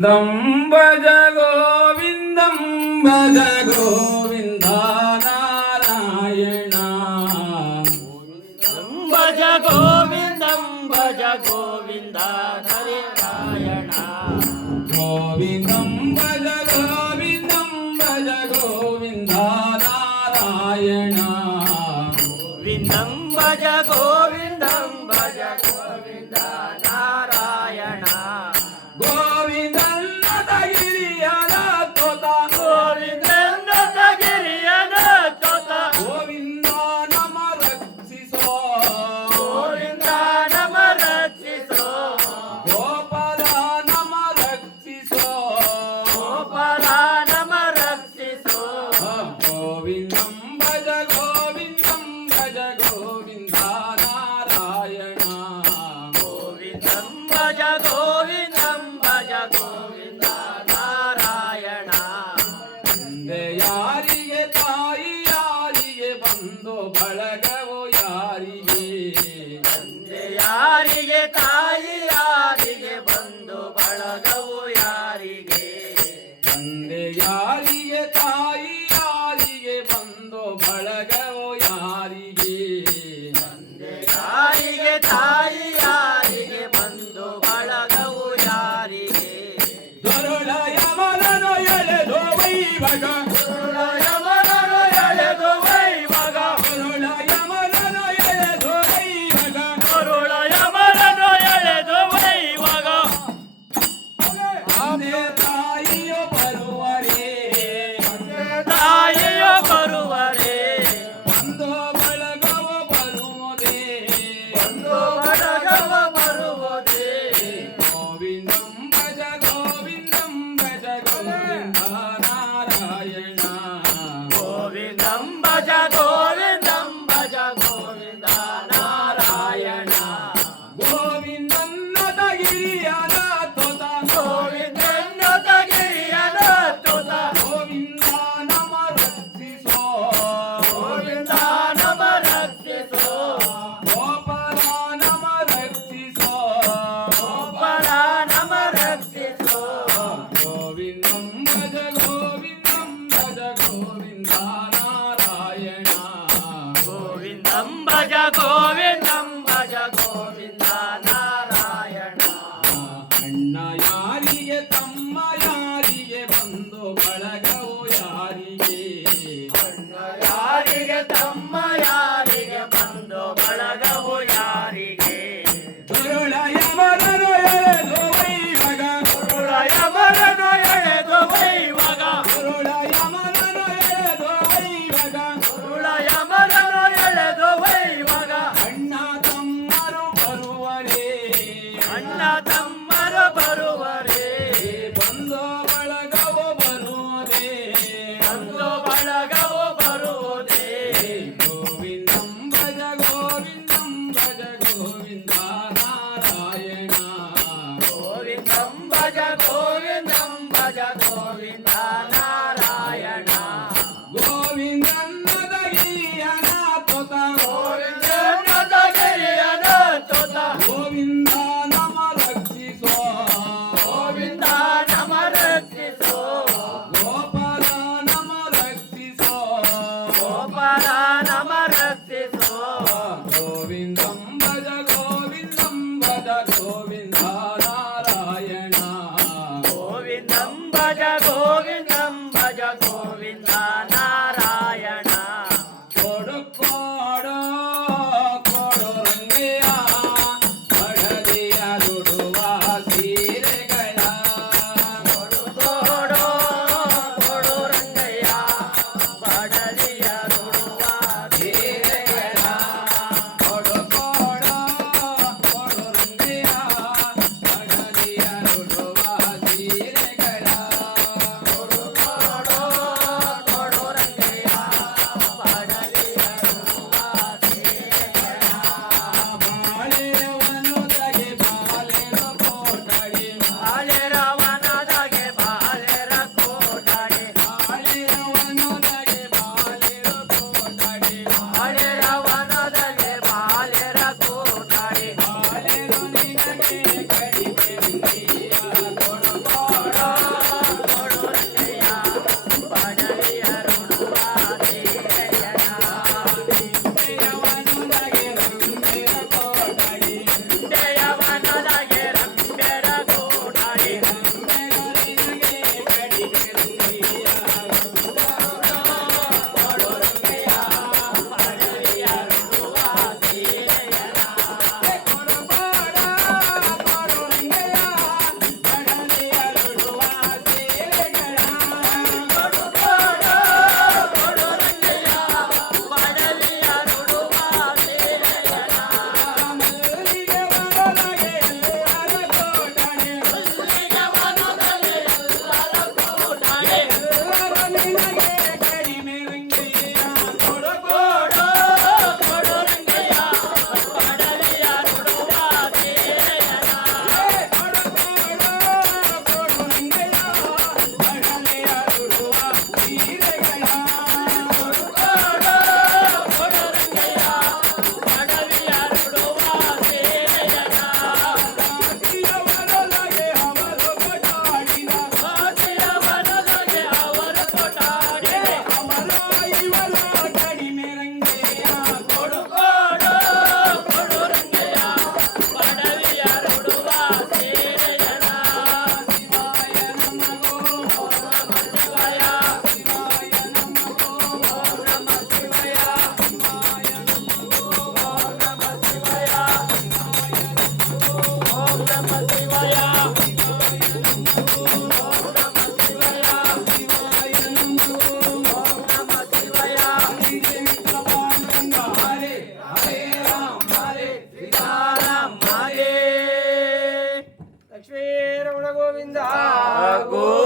ಭಜ ಗೋವಿಂದಂ ಭಜ ಗೋವಿಂದ ನಾರಾಯಣ ಭಜ ಗೋವಿಂದಂ ಭಜ ಗೋವಿಂದ ನಾರಾಯಣ ಗೋವಿಂದಂ ಭಜ ಗೋವಿಂದಂ ಭಜ ಗೋವಿಂದ ನಾರಾಯಣ ಗೋವಿಂದಂ ಭಜ ಗೋವಿಂದಂ ಭಜ ಗೋವಿಂದ ನಾರಾಯಣ ಯಾರಿಗೆ ತಾಯಿ ಯಾರಿಗೆ ಬಂಧು ಬಳಗವು ಯಾರಿಗೆ ಯಾರಿಗೆ ತಾಯಿ ಯಾರಿಗೆ ಬಂಧು ಬಳಗವು ಯಾರಿಗೆ ತಂದೆ ಯಾರಿಗೆ ತಾಯಿ ಯಾರಿಗೆ ಬಂಧು ಬಳಗವು ಯಾರಿಗೆ ತಂದೆ ಯಾರಿಗೆ ತಾಯಿ ಯಾರಿಗೆ ಬಂಧು ಬಳಗವು ಯಾರಿಗೆ ಗರುಡ ಯಮನನು ಎಳೆದು ವೈಭಗ ಭಜ ಗೋವಿಂದಂ ಭಜ ಗೋವಿಂದ ನಾರಾಯಣ ಅಣ್ಣ ಯಾರಿಗೆ ತಮ್ಮ ಯಾರಿಗೆ ಬಂದು ಬಳಗವು ಯಾರಿಗೆ ಅಣ್ಣ ಯಾರಿಗೆ ತಮ್ಮ ಯಾರಿಗೆ ಬಂದು ಬಳಗವು ಯಾರಿಗೆ ಗುರುಳ ಯಮನನು ಎಳೆದು ವೈಭಗ ಗುರುಳ ಯಮನನು ಎಳೆದು ವೈಭಗ ಗುರುಳ ಯಮನನು ಎಳೆದು ವೈಭಗ ಗುರುಳ ಯಮನನು ಎಳೆದು ವೈಭಗ ಅಣ್ಣ ತಮ್ಮರು ಬರುವರೇ ಅಣ್ಣ ತಮ್ಮರು ಬರುವರೇ ಬಂದು ಬಳಗವು ಬರುವುದೇ ಬಂದು ಬಳಗವು ಬರುವುದೇ ಗೋವಿಂದಂ ಭಜ ಗೋವಿಂದಂ ಭಜ ಗೋವಿಂದ ನಾರಾಯಣ ಗೋವಿಂದಂ ಭಜ ಗೋವಿಂದಂ ಭಜ ಗೋವಿಂದ ನಾರಾಯಣ ಗೋವಿಂದನ್ನದ ಗಿರಿಯನ ತೊತ ಗೋವಿಂದನದ ಗಿರಿಯನ ತೊತ ಗೋವಿಂದ ನಮ ರಕ್ಷಿಸೋ ಗೋವಿಂದ ನಮ ರಕ್ಷಿಸೋ ಗೋಪಾಲ ನಮ ರಕ್ಷಿಸೋ ಗೋಪಾಲ ನಮ ರಕ್ಷಿಸೋ ಗೋವಿಂದಂ ಭಜ ಗೋವಿಂದಂ ಭಜ ಗೋವಿಂದ ನಾರಾಯಣ ಗೋವಿಂದ